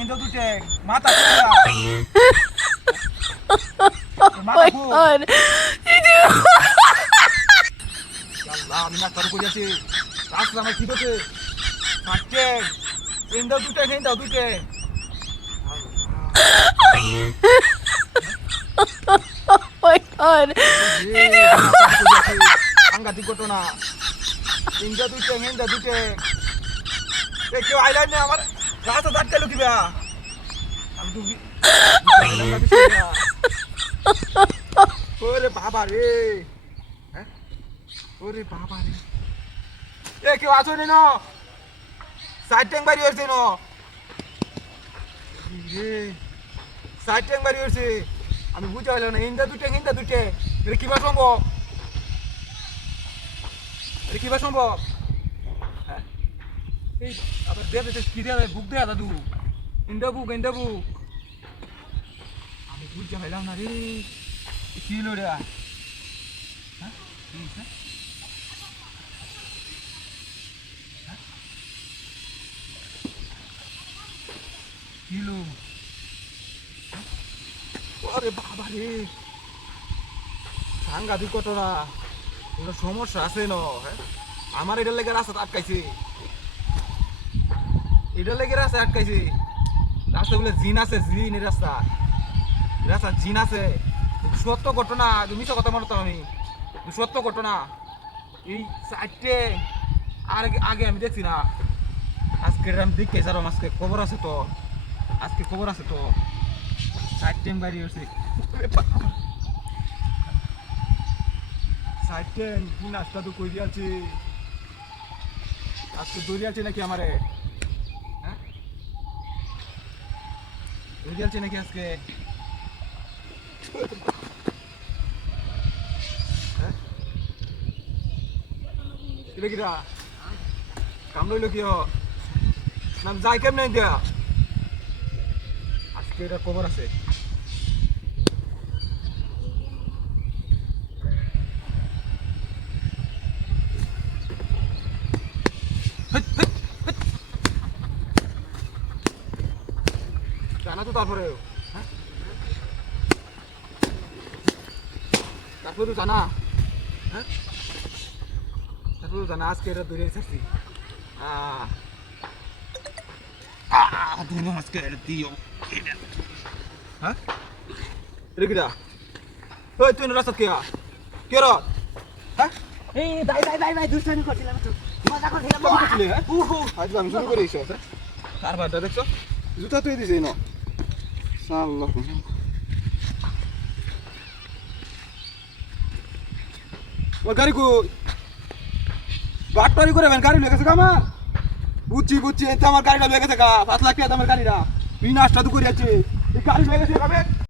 ইন্দা দুটে মাথা মাথা খুব আল্লাহ আমি না কারো করে আছি রাস্তা আমার কি হচ্ছে কাটতে ইন্দা দুটে my god. সাংঘাতিক ঘটনা ইন্দা দুটে কেউ আইলাম না আমার রাস্তা দাঁড়ালো কি বা আমি ওরে বাবা রে হ্যাঁ ওরে বাবা রে কেউ আছো না সাইড ট্যাঙ্ক বাড়ি হয়েছে না সাইড ট্যাঙ্ক বাড়ি হয়েছে আমি বুঝতে পারলাম না ইন্দা দুটে এটা কিবা সম্ভব হ্যাঁ এই আবার দেখ কি দেয় বুক দেয়া দাদু ইন্দা বুক আমি বুঝতে পারলাম না রে কি হলো রে হ্যাঁ কি হলো আরে বাবা রে সাংঘাতিক ঘটনা কোনো সমস্যা আছে না হ্যাঁ আমার এটার লেগে রাস্তা আটকাইছে রাস্তা বলে জিন আছে এই রাস্তা জিন আছে সত্য ঘটনা মিশা কথা মানতাম আমি সত্য ঘটনা এই সাইডে আর আগে আমি দেখছি না আজকে আমি দেখতে চালাম আজকে খবর আছে তো সাইড টাইম বাড়ি হচ্ছে সাইড টাইম কি নাস্তা তো কই দিয়েছি আজকে দৌড়িয়েছে নাকি আমারে হ্যাঁ দৌড়িয়েছে নাকি আজকে কিরা কাম লইল কি নাম যাই কেমন দিয়া আজকে এটা খবর আছে জানা তো তারপরে হ্যাঁ তারপরে জানা হ্যাঁ তারপরে জানা আজকে এটা দূরে এসেছি দুনো আজকে এটা দিও হ্যাঁ রেগিদা ওই তুই রাস্তা কে র হ্যাঁ এই ভাই দুষ্টামি করছিলাম তো মজা করছিলাম হ্যাঁ আজ আমি শুরু করে এসো কার বাড়িটা দেখছো জুতা তুই দিছে না সাল্লাহ ও গাড়ি কো বাটপারি করে গাড়ি লেগে গেছে আমার বুঝছি এতে আমার গাড়িটা লেগে গেছে 5 লাখ টাকা আমার গাড়িটা বিনাশটা তো করে আছে এই গাড়ি লেগে গেছে